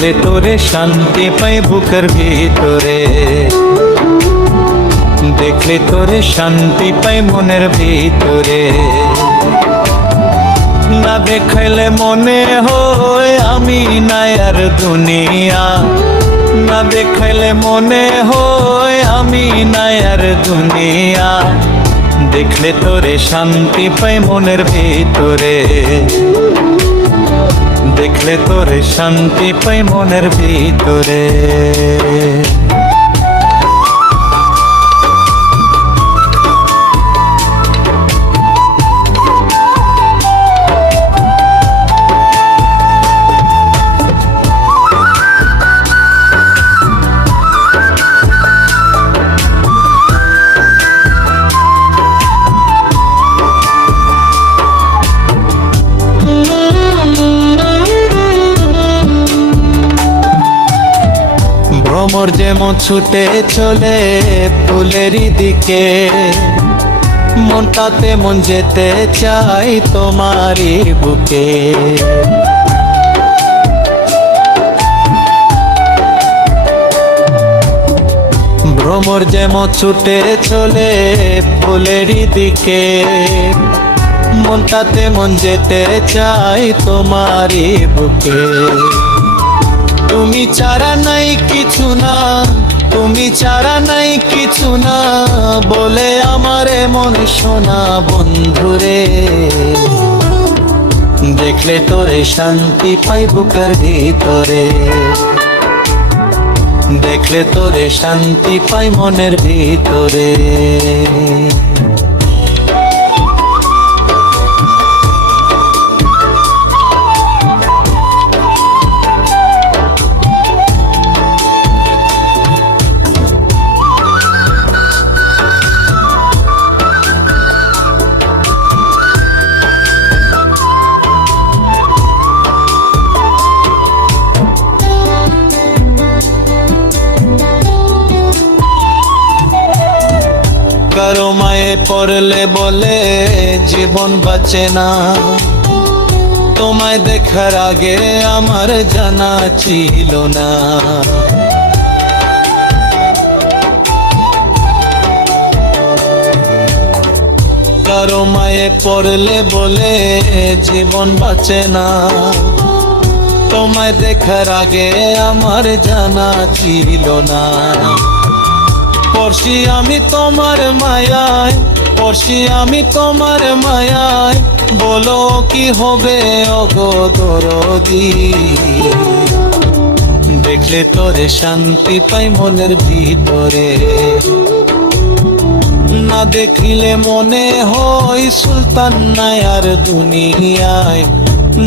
দেখলে তোরে শান্তি পাই বুকের ভিতরে, দেখলে তোরে শান্তি পাই মনের ভিতরে। না দেখাইলে মনে হয় আমি নাই আর দুনিয়া, না দেখাইলে মনে হয় আমি নাই আর দুনিয়া। দেখলে তোরে শান্তি পাই মনের ভিতরে, দেখলে তোরে শান্তি পাই মনের ভিতরে। ভ্রমর যেমন ছুটে চলে ফুলেরই দিকে, মনটা তেমন যেতে চাই তোমারই বুকে। ভ্রমর যেমন ছুটে চলে ফুলেরই দিকে, মনটা তেমন যেতে চাই তোমারই বুকে। তুমি ছাড়া নাই কিছু না, তুমি ছাড়া নাই কিছু না বলে আমারে মন শোনা বন্ধুরে। দেখলে তোরে শান্তি পাই বুকের ভিতরে, দেখলে তোরে শান্তি পাই মনের ভিতরে। কারো মায়ে পড়লে বলে জীবন বাঁচে না, তোমায় দেখার আগে আমার জানা ছিল না। কারো মায়ে পড়লে বলে জীবন বাঁচে না, তোমায় দেখার আগে আমার জানা ছিল না। পড়ছি আমি তোমার মায়ায়, পড়ছি আমি তোমার মায়ায়, বলো কি হবে ওগো দরদি। দেখলে তোরে শান্তি পাই মনের ভিতরে, না দেখিলে মনে হয় সুলতান নাই আর দুনিয়ায়,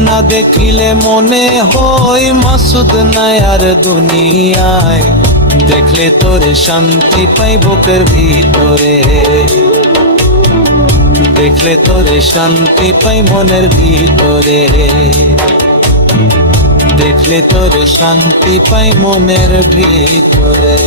না দেখিলে মনে হয় মাসুদ নাই আর দুনিয়ায়। দেখলে তোরে শান্তি পাই বুকের ভিতরে, দেখলে তোরে শান্তি পাই মনের ভিতরে, দেখলে তোরে শান্তি পাই মনের ভিতরে।